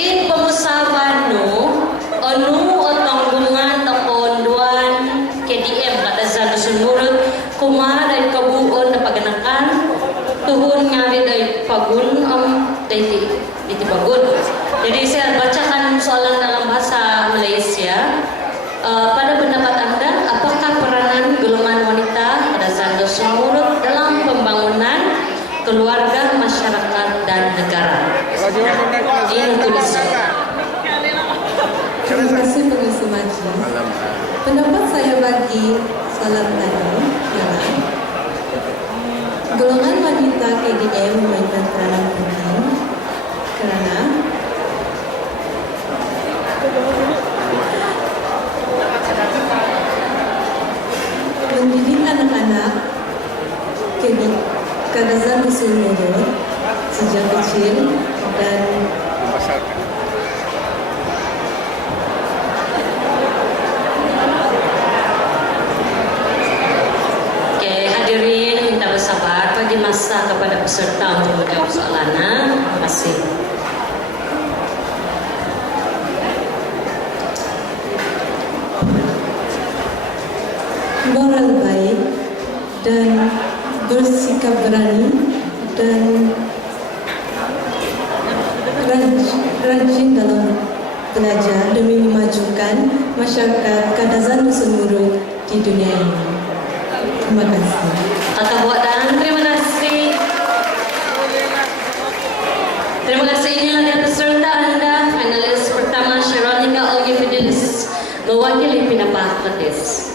In pemusawan anu otong bungan takon duan KDM kata zano sunurut kuma dari kabuon na paganakan tuhun nga dari pagun dari pagun. Jadi saya bacakan soalan dalam bahasa Malaysia. Pada pendapat Anda, apakah peranan golongan wanita pada zano sunurut dalam pembangunan keluarga, masyarakat dan negara? Ini tulisan. Terima kasih pengisi maji. Pendapat saya bagi soalan tadi adalah golongan wanita KDM memainkan peranan penting karena mendidik anak-anak kadazan keseluruhan sejak kecil dan hadirin minta bersabar bagi masa kepada peserta untuk menjawab soalannya. Terima kasih. moral baik dan bersikap berani dan rajin dalam belajar demi memajukan masyarakat Kadazan Nusa di dunia ini. Terima kasih. Kata buat dan terima kasih. Terima kasih. Inilah dia peserta Anda, finalis pertama Sheronika Olgi Fidelis mewakili Pinapa Atletis.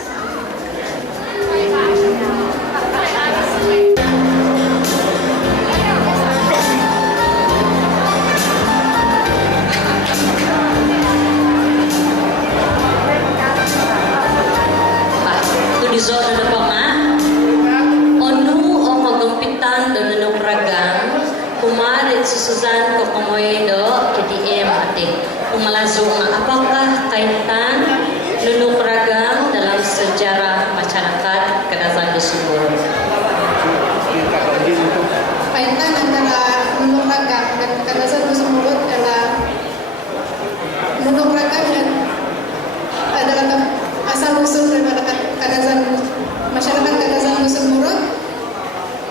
Di zona depan onu o magumpitan dan nunok ragang kumarit susuzan ko kumoydo KDM ating kumalazong apakah kaitan nunok ragang dalam sejarah masyarakat Kadazan Nusa. Kaitan antara nunok ragang dan Kadazan Nusa adalah nunok ragang dan adalah asal usul daripada Kadazan masyarakat Kadazan Nusa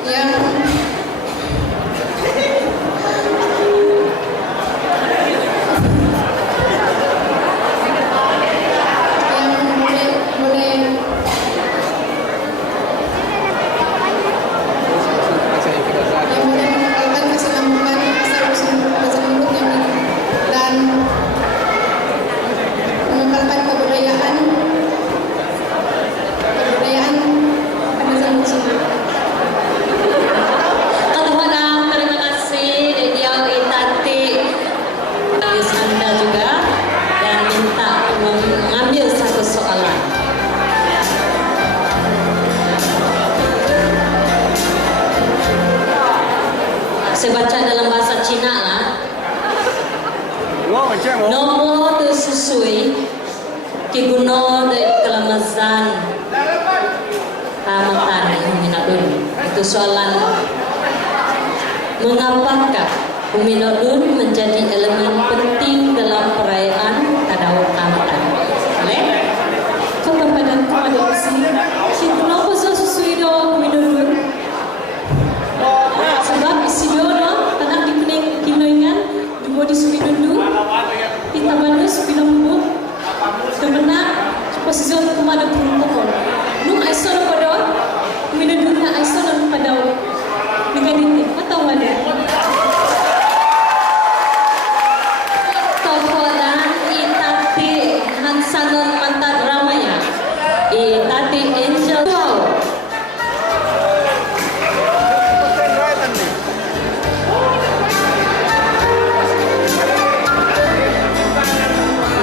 yang mengenalkan kesinambungan asal usul Kadazan dan mengenalkan kebudayaan Kadazan Nusa. Kadang-kadang terima kasih dia Itati tulis Anda juga dan minta mengambil satu soalan. Saya baca dalam bahasa Cina lah. Nomor tersusui kiguno de kelamazan Ramadhan Huminadun. Itu soalan. Mengapakah Huminadun menjadi elemen penting dalam perayaan Tadau Ramadan? Boleh? Kepada koalisi, kenapa saya sesuai dengan Huminadun? Sebab isi doa anak dikening kinongan dibuat di Sumidundu, kita banus pinambu, kemenang posisi kemana protokol. Nung aisyah pada Huminadun na aisyah pada negatif atau ada. Toko dan Itati Hansanon Mantad Ramaya Itati Angel Wow.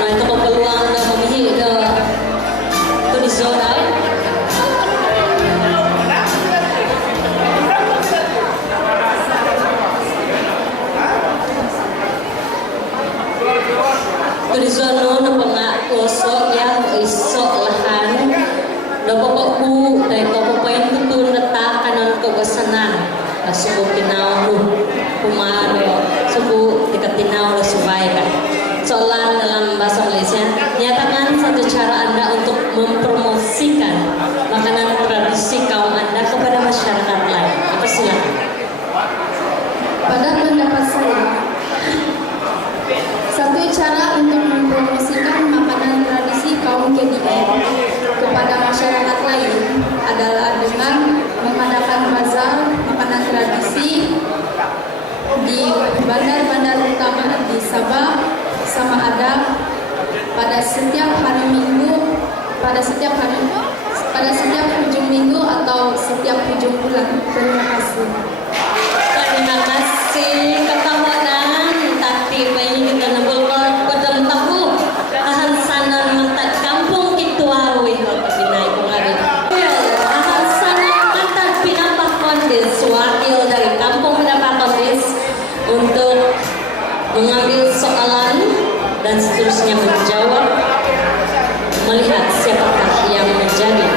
Nah itu peluang dah memilih dah tu di zona. Tulisan na pangakosok ya isok lahan do pokokku dahil kapapayin tutun na takanan kawasanan subo tinaw kumaro subo tikatinaw na subay ka ada pada setiap hari Minggu, pada setiap ujung minggu atau setiap ujung bulan. Terima kasih. Terima kasih ketahuan tapi bayi kita nambul kodam tahu ahan sana mantat kampung itu awi binai kungari ahan sana mantat pinapah kondis wakil dari kampung pinapah kondis untuk mengambil soalan dan seterusnya menjawab melihat siapakah yang menjadi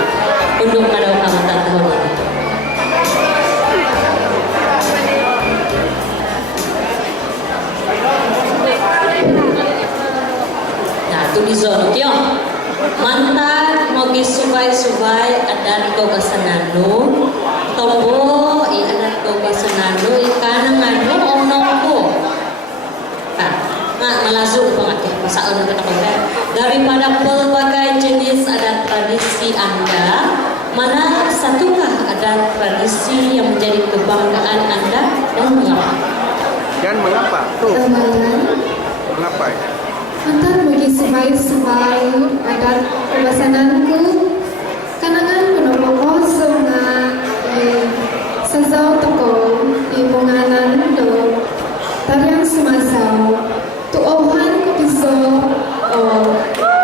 undung pada Kecamatan tahun ini. Nah, itu di zona tiong. Mantat mogi subay adat ko basananu. Tombo adat ko basananu ikanang anu omnongko. Melasuk banget ya pasaan kita daripada pelbagai jenis adat tradisi Anda, mana satukah adat tradisi yang menjadi kebanggaan Anda dan mengapa? Dan mengapa? Tuh, Ramalan, mengapa? mantan bagi subay adat kebasananku, kanangan penolong sunga sazau toko ibunganan do tariang sumasau tuohan kupiso o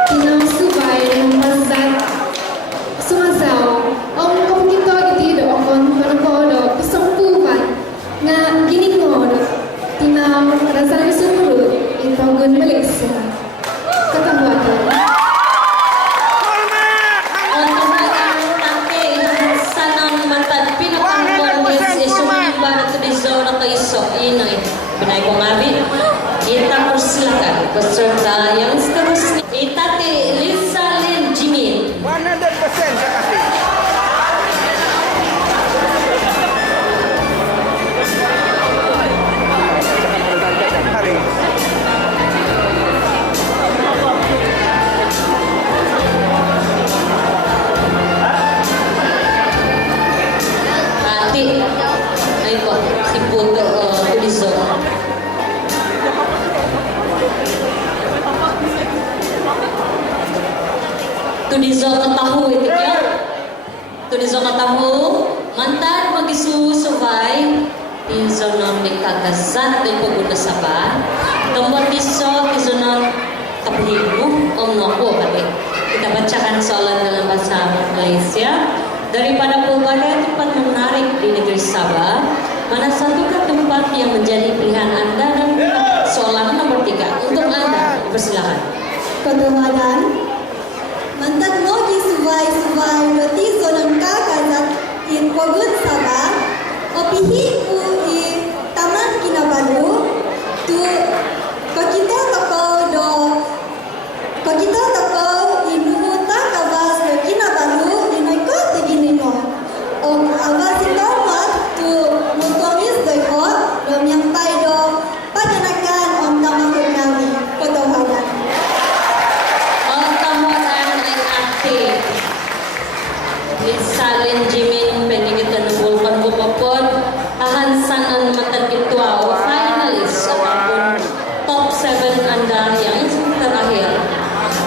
tinang subay ng pasat sumasau om kompito iti do okon panopodo pisong pupan nga giningod tinang rasal sunurut itogon balik sa katahuatan. Binay ko ngabi, kita persilakan peserta yang seterusnya. Itate Lisa Lin Jimin. 100% saya kasih. Hari. Hati, ayo kok si foto tulisan. Tulisan ketahu itu ya. Tulisan ketahu mantan magisu subay di zona dekagazat di Paguna Sabah. Kemudian di zona Kapulibu Omnoko kali. Kita bacakan soalan dalam bahasa Malaysia. Daripada pelbagai tempat menarik di negeri Sabah, mana satukah tempat yang menjadi pilihan Anda dan soalan nomor 3 untuk Anda? Persilakan. Ketahuan, mantat mogi subay roti zonang kakazat in Pogun Sabah, opihi u i Taman Kinabalu, tu kokito toko inuhuta kabas do Kinabalu inoiko teginino. O abas itomat tu mutomis doiko dom yang do padanakan om tamakut nawi. Ketahuan. Salin Jimin pendidikan nubulkan bupapon ahan sanan matan ketua finalis ataupun top 7 Anda yang terakhir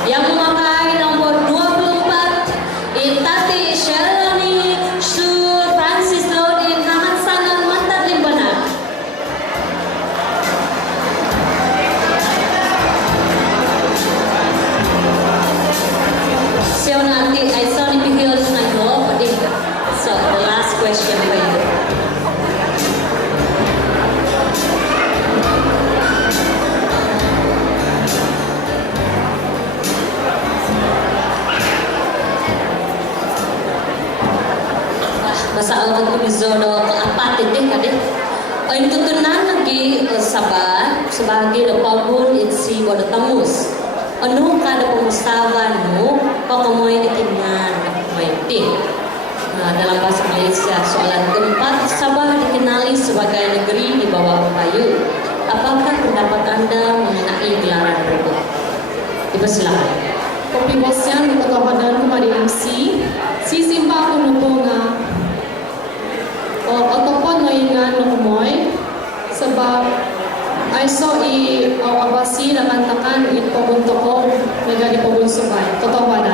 yang memakai nomor 24 Itati Sherani Sur Francis Lodin ahan sanan matan limbana. So nanti I saw ni pihil na go pati. So the last question for you. Basa awat ko bizono apat iti kadi. Ay tutunan lagi Sabah sebagai the pabun itsi wada tamus. Ano kada pumustawan mo pakamoy itingnan may iti. Dalam bahasa Malaysia soalan keempat, Sabah dikenali sebagai negeri di bawah kayu. Apakah pendapat Anda mengenai gelaran berikut? Dipersilakan. Kopi bosyan ng katawadan kumari MC, sisimpa ko na po nga o otopon ngayon ng kumoy sabab ay so i abasi na kantakan ito di Pogun Subay. Totoo ba na?